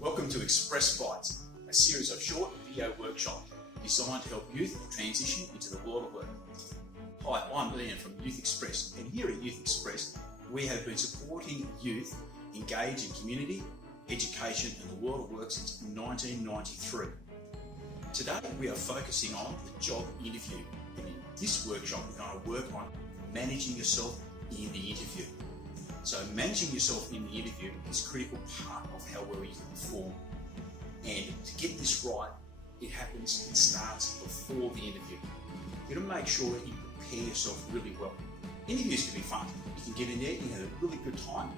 Welcome to Express Bites, a series of short video workshops designed to help youth transition into the world of work. Hi, I'm Ian from Youth Express, and here at Youth Express, we have been supporting youth engage in community, education and the world of work since 1993. Today, we are focusing on the job interview, and in this workshop, we're going to work on managing yourself in the interview. So managing yourself in the interview is a critical part of how well you can perform. And to get this right, it starts before the interview. You've got to make sure that you prepare yourself really well. Interviews can be fun. You can get in there, you can have a really good time,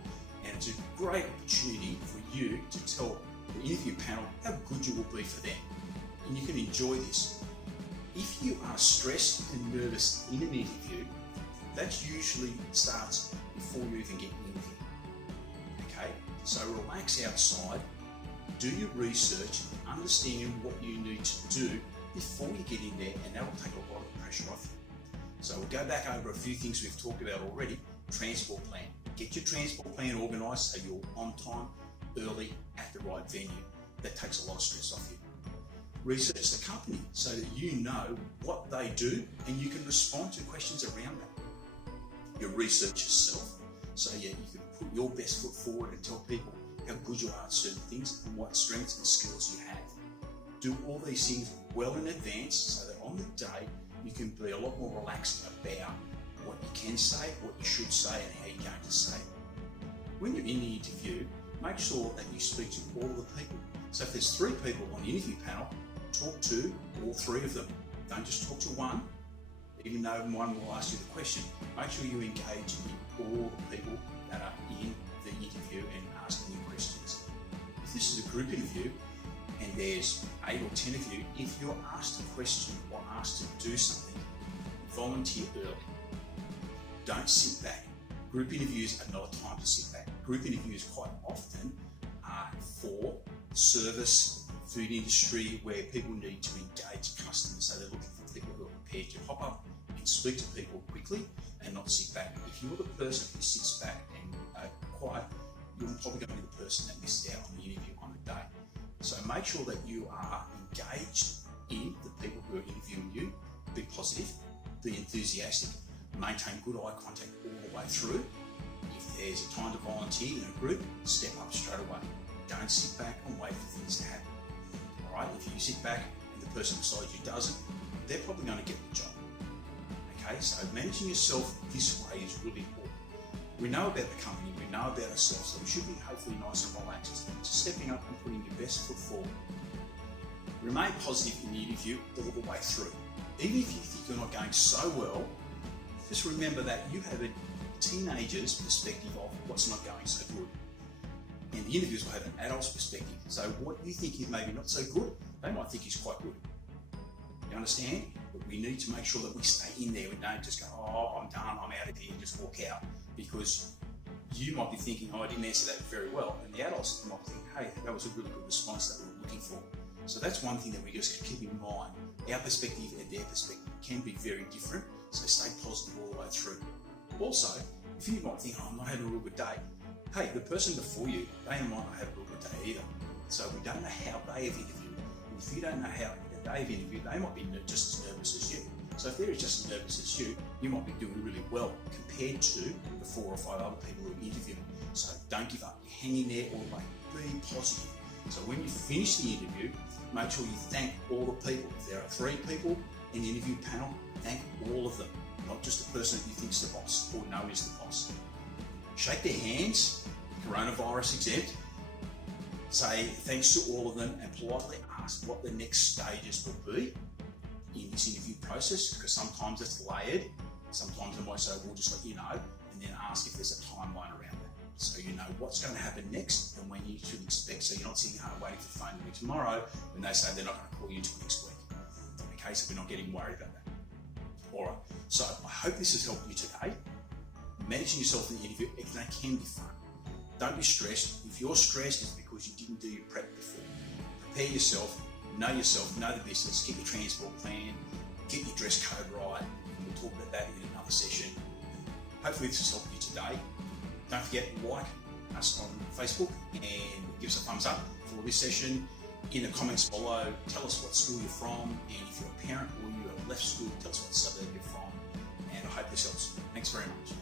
and it's a great opportunity for you to tell the interview panel how good you will be for them. And you can enjoy this. If you are stressed and nervous in an interview, that usually starts before you even get an interview. Okay, so relax outside, do your research, understand what you need to do before you get in there, and that will take a lot of pressure off you. So we'll go back over a few things we've talked about already. Transport plan. Get your transport plan organised so you're on time, early, at the right venue. That takes a lot of stress off you. Research the company so that you know what they do and you can respond to questions around that. You research yourself so you can put your best foot forward and tell people how good you are at certain things and what strengths and skills you have. Do all these things well in advance so that on the day you can be a lot more relaxed about what you can say, what you should say and how you're going to say it. When you're in the interview, make sure that you speak to all of the people. So if there's 3 people on the interview panel, talk to all 3 of them. Don't just talk to one. Even though one will ask you the question, make sure you engage in all the people that are in the interview and asking you questions. If this is a group interview and there's 8 or 10 of you, if you're asked a question or asked to do something, volunteer early. Don't sit back. Group interviews are not a time to sit back. Group interviews quite often are for service, food industry, where people need to engage customers, so they're looking for people who are prepared to hop up and speak to people quickly and not sit back. If you're the person who sits back and quiet, you're probably going to be the person that missed out on the interview on the day. So make sure that you are engaged in the people who are interviewing you. Be positive, be enthusiastic, maintain good eye contact all the way through. If there's a time to volunteer in a group, step up straight away. Don't sit back and wait for things to happen. All right? If you sit back and the person beside you doesn't, they're probably going to get the job. Okay, so managing yourself this way is really important. We know about the company, we know about ourselves, so we should be hopefully nice and relaxed, just stepping up and putting your best foot forward. Remain positive in the interview all the way through. Even if you think you're not going so well, just remember that you have a teenager's perspective of what's not going so good. And the interviewers will have an adult's perspective. So what you think is maybe not so good, they might think is quite good. You understand? But we need to make sure that we stay in there. We don't just go, oh, I'm done, I'm out of here, and just walk out. Because you might be thinking, oh, I didn't answer that very well. And the adults might think, hey, that was a really good response that we were looking for. So that's one thing that we just keep in mind. Our perspective and their perspective can be very different. So stay positive all the way through. Also, if you might think, oh, I'm not having a real good day. Hey, the person before you, they might not have a real good day either. So we don't know how they have interviewed. And if you don't know how they've interviewed, they might be just as nervous as you. So if they're just as nervous as you might be doing really well compared to the 4 or 5 other people who are interviewing. So don't give up. Hang in there all the way. Be positive. So when you finish the interview, make sure you thank all the people. If there are 3 people in the interview panel, thank all of them, not just the person that you think is the boss or know is the boss. Shake their hands, coronavirus exempt. Say thanks to all of them and politely ask what the next stages will be in this interview process, because sometimes it's layered. Sometimes I might say, we'll just let you know, and then ask if there's a timeline around that. So you know what's going to happen next and when you should expect. So you're not sitting home waiting for the phone to ring tomorrow when they say they're not going to call you until next week. Okay, so we're not getting worried about that. All right, so I hope this has helped you today. Managing yourself in the interview, it can be fun. Don't be stressed. If you're stressed, it's because you didn't do your prep before. Prepare yourself, know the business, get your transport plan, get your dress code right, and we'll talk about that in another session. Hopefully this has helped you today. Don't forget to like us on Facebook and give us a thumbs up for this session. In the comments below, tell us what school you're from, and if you're a parent or you have left school, tell us what suburb you're from, and I hope this helps. Thanks very much.